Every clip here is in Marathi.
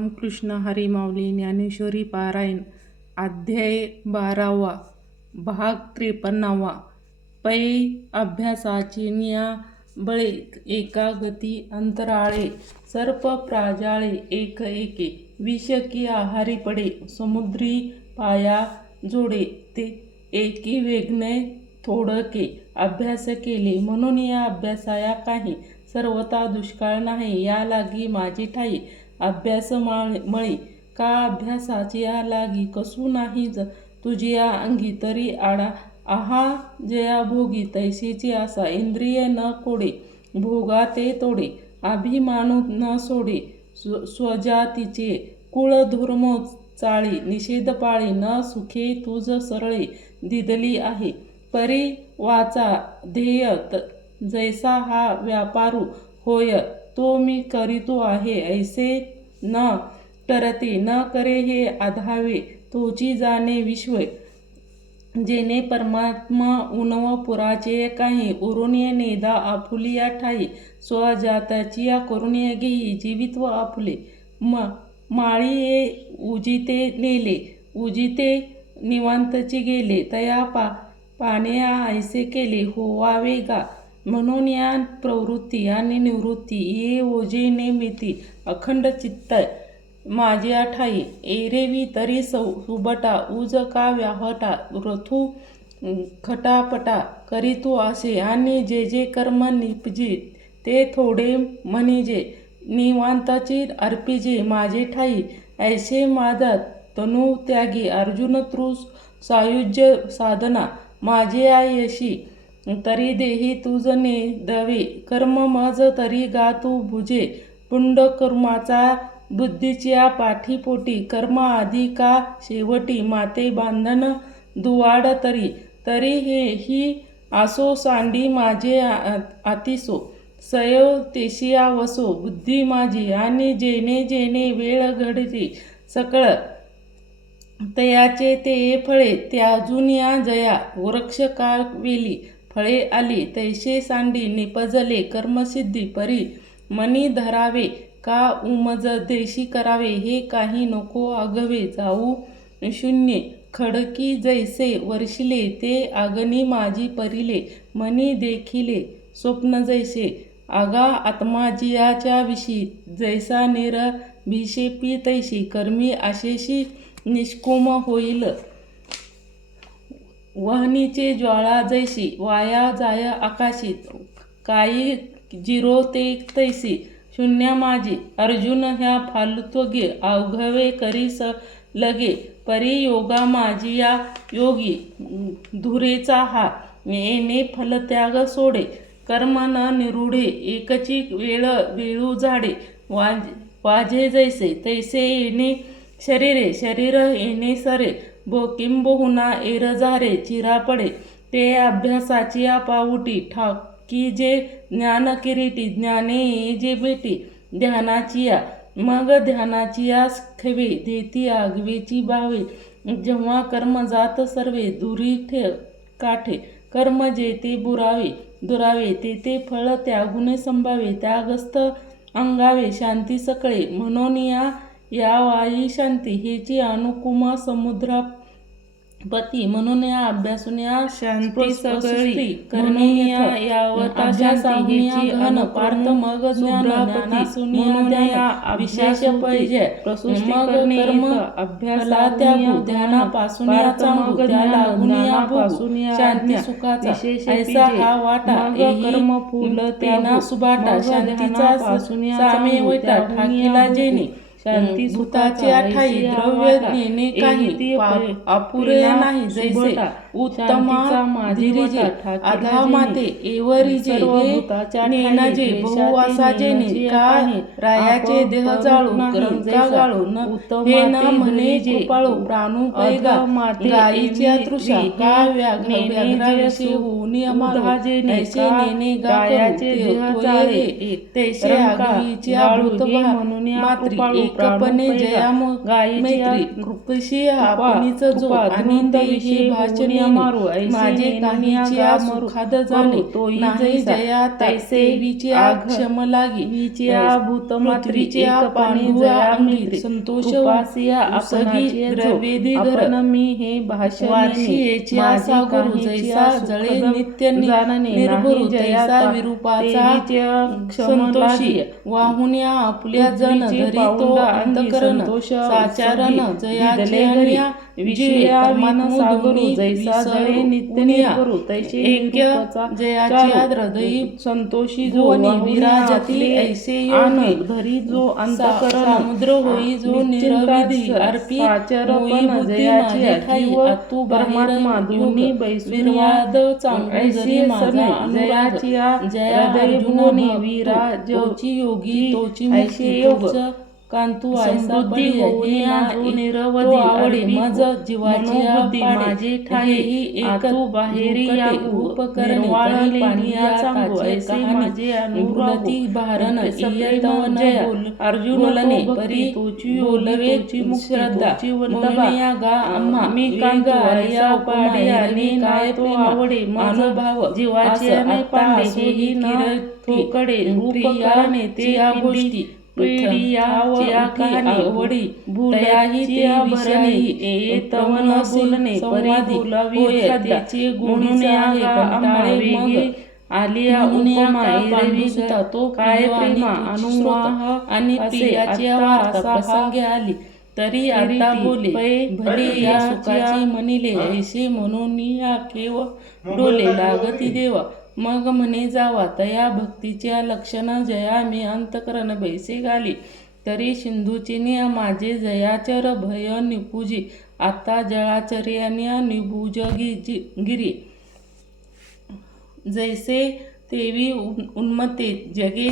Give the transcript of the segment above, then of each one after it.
रामकृष्ण हरी माऊली ज्ञानेश्वरी पारायण अध्याय 12वा भाग 53वा पै अभ्यासाची बळे एका गती अंतराळे सर्प प्राजाळे एक एके विष की आहारी पडे समुद्री पाया जोडे ते एकी वेगणे थोडके अभ्यास केले म्हणून या अभ्यासाया काही सर्वता दुष्काळ नाही या लागी माझी ठाई अभ्यास मळी का अभ्यासाची या लागी कसू नाही तुझिया अंगी तरी आडा आहा जया भोगी तैसेची आसा इंद्रिय न कोडे भोगा ते तोडे अभिमानू न सोडे स्वजातीचे कुळ धर्म चाळी निषेध पाळी न सुखे तुझ सरळे दिदली आहे परी वाचा ध्येय जैसा हा व्यापारू होय तो मी करीतो आहे ऐसे न करते न करे हे आधावे तोची जाणे विश्व जेने परमात्मा उनव पुराचे काही उरुनिय नेदा आपुलिया ठाई स्वजाताची या करुनिय घेई जीवित्व आपुले माळी ये उजिते नेले उजिते निवांतची गेले तया पाण्या ऐसे केले होवावे गा म्हणून या प्रवृत्ती आणि निवृत्ती ये ओझे नेमिती अखंड चित्त माझ्या ठाई एरेवी तरी सुबटा उज का व्याहटा रथू खटापटा करीतो असे आणि जे जे कर्म निपजी ते थोडे म्हणिजे निवांताची अर्पिजे माझे ठाई ऐसे माझा तनु त्यागी अर्जुन तृ सायुज्य साधना माझे आयशी तरी देही तुझने दवे कर्म मज तरी गा तू भुजे पुंड कर्माचा बुद्धीच्या पाठीपोटी कर्म आधी का शेवटी माते बांधन दुवाड तरी हे ही आसो सांडी माझे आतिसो सयव तेशिया वसो बुद्धी माझी आणि जेणे जेणे वेळ घडती सकळ तयाचे ते फळे त्याजून या जया वृक्ष का वेली फळे आली तैसे सांडी निपजले कर्मसिद्धी परी मनी धरावे का उमज देशी करावे हे काही नको आगवे जाऊ शून्य खडकी जैसे वर्षिले ते आगनी माझी परिले मनी देखिले स्वप्न जैसे आगा आत्माजियाच्या विशी जैसा निर भिषेपी तैशी कर्मी आशेशी निष्कुम होईल वहनीचे ज्वाळा जैसी वाया जाय आकाशित काही जिरो ते तैसी शून्य माझी अर्जुन ह्या फालुत्वगे अवघवे करी लगे परी योगा माझी या योगी धुरेचा हा येणे फलत्याग सोडे कर्म न निरूढे एकची वेळ वेळू झाडे वाजे जैसे तैसे येणे शरीरे शरीर येणे सरे किंबहुना एरझारे चिरा पडे ते अभ्यासाची पाऊटी ठाकी जे ज्ञान किरीटी ज्ञाने जे बेटी ध्यानाची या मग ध्यानाची या खवे देती आगवेची बावे जेव्हा कर्म जात सर्वे दुरी काठे कर्म जेते दुरावे ते फळ त्यागुणे संभावे त्यागस्थ अंगावे शांती सकळे म्हणून या वाई शांती हेची अनुकुमा समुद्रा पती म्हणून या अभ्यासून या शांती सगळी करणे यावता शांती हेची अनपार्थ मग ज्ञानासून या विशेष पाहिजे मग कर्म अभ्यासला त्यागू ध्यानापासून या चांगू त्या लागून या पासून शांती सुखाचा ऐसा हा वाटा कर्म फुल तेना सुबाटा शांतीचा पासून सामे वैता ठाकीला जेणे शांती भूताची ठाई द्रव्य नेणे काही अपुरे नाही जैसे उत्तमा धीरिजे आधा माते एवरीजे हे नेणाजे बहुवासा जेणे का रायाचे देह जाळून रंका गाळून हे न म्हणे कृपाळू प्राणू पैगा गायीच्या तृषा का व्याघ्राविषयी होऊन अमाधा जेणे ऐसे नेणे गायाचे देह जाळे तैसे आगीच्या भूतभा मात्री एकपणे जया गायीची कृपशी आपणीच जो आणि तैसे भाषण मारू माझे काहीच्या सुखाद झाले नाही जया तैसे विच्या क्षम लागी विच्या भूतमात्रीच्या पांडुआ अंगी संतोष उपासिया अपनाचे द्रव्येदी घरन मी हे भाषण वार्षियेची आशा गुरु जैसा जळे नित्य जाणणे निर्भरू जैसा विरूपाचा संतोषी वाहुन्या आपल्या जन धरी तो अंतकरण साचारण जयाचे विजया मन सागरू जैसा जळे नित्य निर्भरू तैसे ऐक्य जयाच्या हृदयी संतोषी जो विराजती ऐसे योनी धरी जो अंतकरण समुद्र होई जो निरविधी अर्पी आचरपण जयाची ठाई अतु परमात्मा दोन्ही बैसुनियाद ऐसी माझा जयाची हृदय गुणी विराज तोची योगी तोची ऐसे योग कांतू समृद्धी होऊनिया जो निरवधी आवडे मज जीवाची बुद्धी माझे ठाई एकतू बाहेरी या उपकरण वाळली पानिया सांगू ऐसे माझे अनुभूती भारण इयतवन बोल अर्जुनने परी तोची बोलवे तोची श्रद्धा म्हणूनिया गा आम्हा मी कांतू या पाडे आणि काय तो आवडे अनुभाव जीवाचे आणि पांडे ही न ठोकडे रूपकरणे ते या गोष्टी पिढिया आवडी भूलयाही त्या भरणी येतवन बोलणे परिधी बोलावी त्याचे गुण आहे कंटाळे मग आलिया उपमा एरवी सुता तो काय प्रेमा अनुवाह आणि प्रियाची वार्ता प्रसंगी आली तरी आता बोले भले या सुखाची म्हणिले ऐसे म्हणून या केव डोले लागती देवा मग म्हणे जावा तया भक्तीच्या लक्षण जया मी अंतकरण बैसे घाली तरी सिंधुचिनी माझे जयाचर भय निपुजी आता जळाचर्यान्या निभुज गिरी जैसे तेवी उन्मते जगे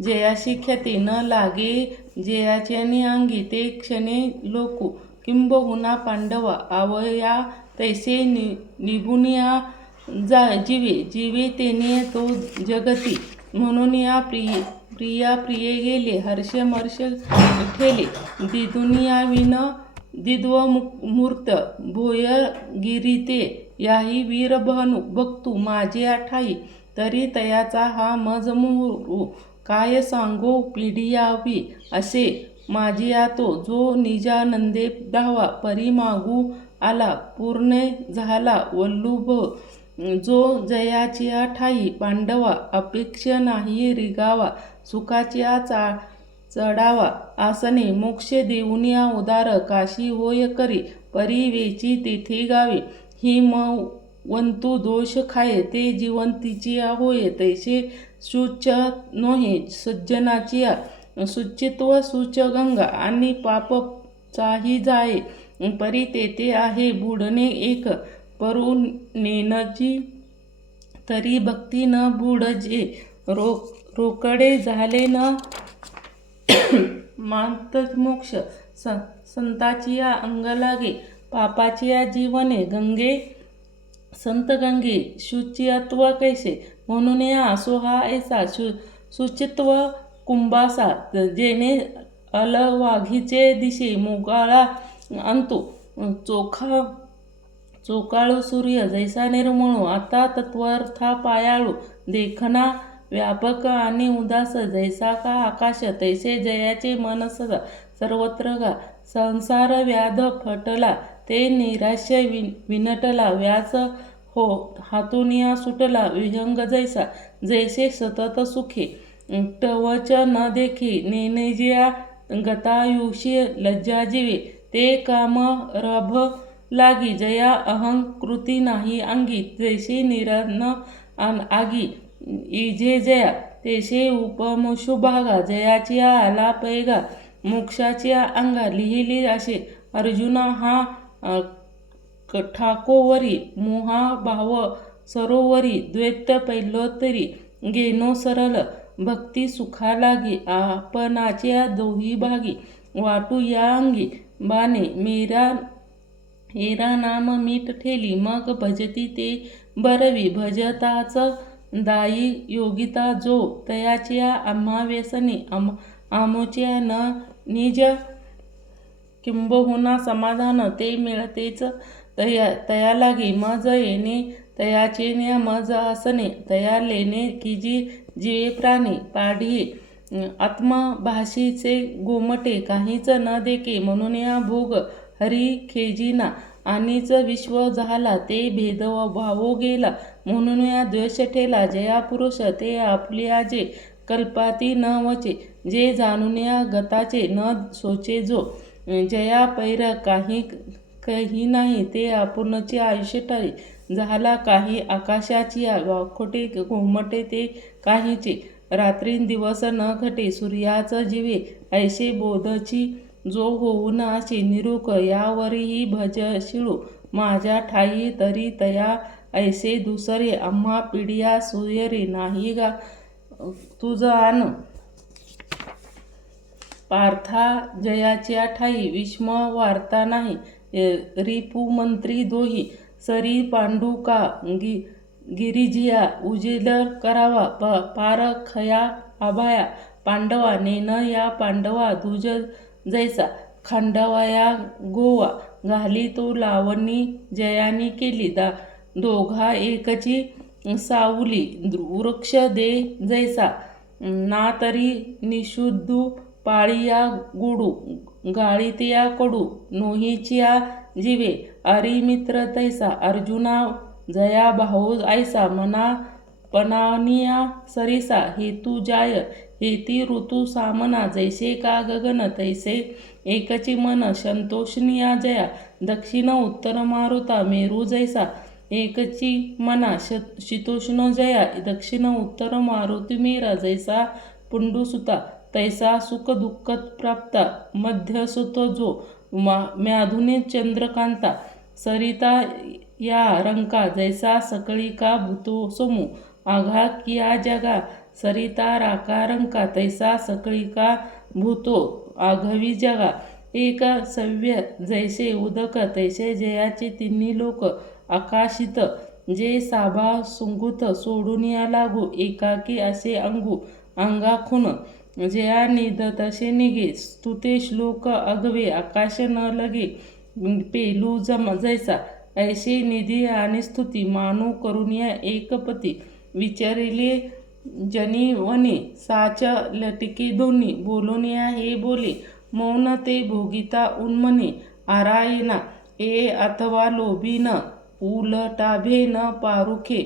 जयाशी ख्याती न लागे जयाच्याने अंगी ते क्षणे लोकू किंबहुना पांडवा आवया तैसे निभुनिया जीवे तेने तो जगती म्हणून या प्रिया प्रिये गेले हर्षमर्ष ठेले दिदुनिया विन दिद्व मूर्त भोय गिरिते याही वीर बघतू माझे आठाई तरी तयाचा हा मजमूरू काय सांगो पिढियावी असे माझिया तो जो निजानंदे धावा परी मागू आला पूर्ण झाला वल्लुभ जो जयाच्या ठाई पांडवा अपेक्षा नाही रिगावा सुखाच्या चढावा आसने मोक्ष देऊनिया उदार काशी होय करी परी वेची तेथे गावे ही वंतू दोष खाये ते जिवंतीची होय तैसे शुच नोहे सज्जनाची शुचित्व सुच गंगा आणि पापचाही जाये परी तेथे आहे बुडणे एक परू नेनजी तरी भक्ती न बुडजे रोकडे झाले न मांत मोक्ष संताचिया अंग लागे पापाचिया जीवने गंगे संत गंगे शुचित्व कैसे म्हणून या सोहा ऐसा शुचित्व कुंभासा जेने अलवाघीचे दिशे मुगाळा अंतू चोकाळू सूर्य जैसा निर्मळू आता तत्वार्था पायाळू देखना व्यापक आणि उदास जैसा का आकाश तैसे जयाचे मन सदा सर्वत्र गा संसार व्याध फटला ते निराश्य विनटला व्यास हो हातुनिया सुटला विहंग जैसा जैसे सतत सुखे टवच न देखी नेनेजिया गतायुषी लज्जा जीवे ते काम रभ लागी जया अहंकृती नाही अंगी जैसे निरन आगी इजे जया तेसे उपमुशुभागा जयाची आला पैगा मोक्षाच्या अंगा लिहिली असे अर्जुना हा ठाकोवरी मोहा भाव सरोवरी द्वैत पैलोतरी गेनो सरल भक्ती सुखा लागी आपणाच्या दोही भागी वाटू या अंगी बाणे मेरा एरा नाम मीठ ठेली मग भजती ते बरवी भजताच दाई योगिता जो तयाच्या आम्हा व्यसनी आमोच्या न निज किंबहुना समाधान ते मिळतेच तया लागी मज येणे तयाचे न्या मज असणे तया लेणे किजी जीवे प्राणी पाढिये आत्मभाषीचे गोमटे काहीच न देके म्हणून या भोग हरी खेजीना आणिच विश्व झाला ते भेदभावो गेला म्हणून या द्वेष ठेला जया पुरुष ते आपल्या जे कल्पाती न वचे जे जाणून या गताचे न सोचे जो जया पैर काही नाही ते अपूर्णचे आयुष्य टळे झाला काही आकाशाची वाखोटे घोमटे ते काहीचे रात्रींदिवस न घटे सूर्याच जीवे ऐसे बोधची जो होऊन असे निरुक यावरही भजशिळू माझ्या ठाई तरी तया ऐसे दुसरे आम्हा पिढिया सूर्य नाही गा तुझ आन पार्था जयाच्या ठाई विषम वार्ता नाही रिपुमंत्री दोही सरी पांडुका गिरिजिया उजेलर करावा पारखया आभाया पांडवा नेन या पांडवा दुज जैसा खांडवाया गोवा घाली तो लावणी जयानी केली दोघा एकची सावली वृक्ष दे जैसा ना तरी निषुद्धू पाळिया गुडू गाळीतया कडू नोहीचिया जीवे अरी मित्र तैसा अर्जुना जया भाऊ ऐसा मना पनानिया सरिसा हेतू जाय हेती ऋतू सामना जैसे का गगन तैसे एकची मन संतोषनिया जया दक्षिण उत्तर मारुता मेरू जैसा एकची मना शीतोष्ण जया दक्षिण उत्तर मारुती मेरा जैसा पुंडुसुता तैसा सुख दुःख प्राप्ता मध्यसुत जो म्याधुने चंद्रकांता सरिता या रंका जैसा सकळिका भूतो समू आघा किया जगा सरिता राका रंका तैसा सकळिका भूतो आघवी जगा एक सव्य जैसे उदक तैसे जयाचे तिन्ही लोक आकाशित जे साभा सुंगुत सोडून या लागू एकाकी असे अंगू अंगाखून जया निध तसे निघे स्तुते श्लोक अगवे आकाश न लगे पेलू जैसा ऐसे निधी आणि स्तुती मानू करून या एकपती विचारिले जनी वने साच लटिके दोन्ही बोलून या हे बोले मौन ते भोगिता उन्मने आरायना ए अथवा लोभी न उलटाभे न पारुखे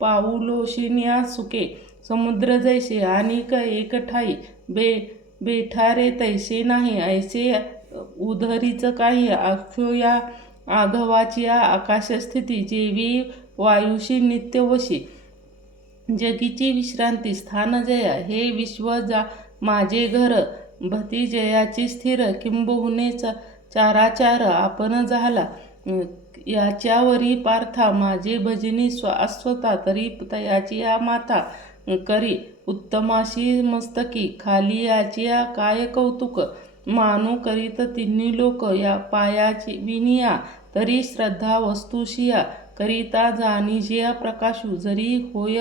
पाऊलोशिन्या सुके समुद्र जैसे आणिक एक ठाई बेठारे तैसे नाही ऐसे उधरीच काही अक्षो या आघवाची आकाशस्थिती जेवी वायुशी नित्य वशी जगीची विश्रांती स्थान जया हे विश्व माझे घर भती जयाची स्थिर किंबहुने चाराचार आपण झाला याच्यावरी पार्था माझे भजनी अस्वता तरी तयाची या माता करी उत्तमाशी मस्तकी खाली याची काय कौतुक मानू करीत तिन्ही लोक या पायाची विनिया तरी श्रद्धा वस्तुशिया करिता जाणीजिया प्रकाशू जरी होय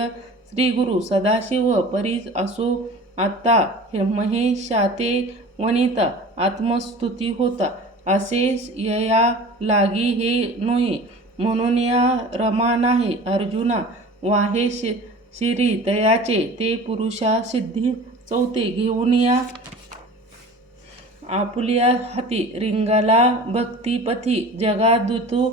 श्री गुरु सदाशिव परी असो आता महेशाते वनिता आत्मस्तुती होता असे यया लागी हे नोहे म्हणून या रमा नाही अर्जुना वाहे शिरी तयाचे ते पुरुषा सिद्धी चौथे घेऊन या आपुल्या हाती रिंगाला भक्तिपथी जगादुतू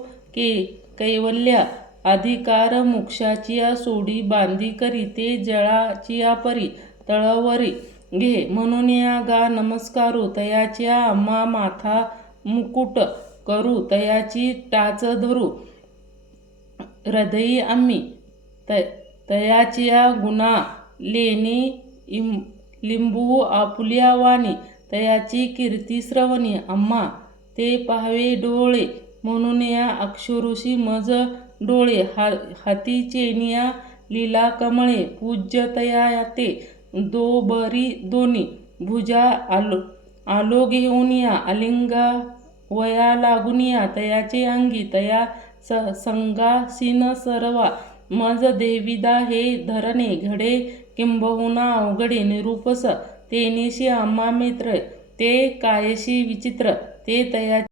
कैवल्या अधिकार मोक्षाचिया सोडी बांधी करी ते जळाचिया परी तळवरी घे म्हणून या गा नमस्कारू तयाच्या आम्हा माथा मुकुट करू तयाची टाच धरू हृदयी आम्ही तयाचिया गुणा लेणी लिंबू आपुल्या वाणी तयाची कीर्ती श्रवणी आम्हा ते पाहावे डोळे म्हणून या अक्षुऋषी मज डोळे हाती चेनिया लीला कमळे पूज्य तया ते दोबरी दोन्ही भुजा आलो घेऊन या अलिंगा वया लागून या तयाचे अंगी तया संगासीन सरवा मज देविदा हे धरणे घडे किंबहुना अवघडे निरूपस तेनेशी आम्हा मित्र ते कायशी विचित्र ते तया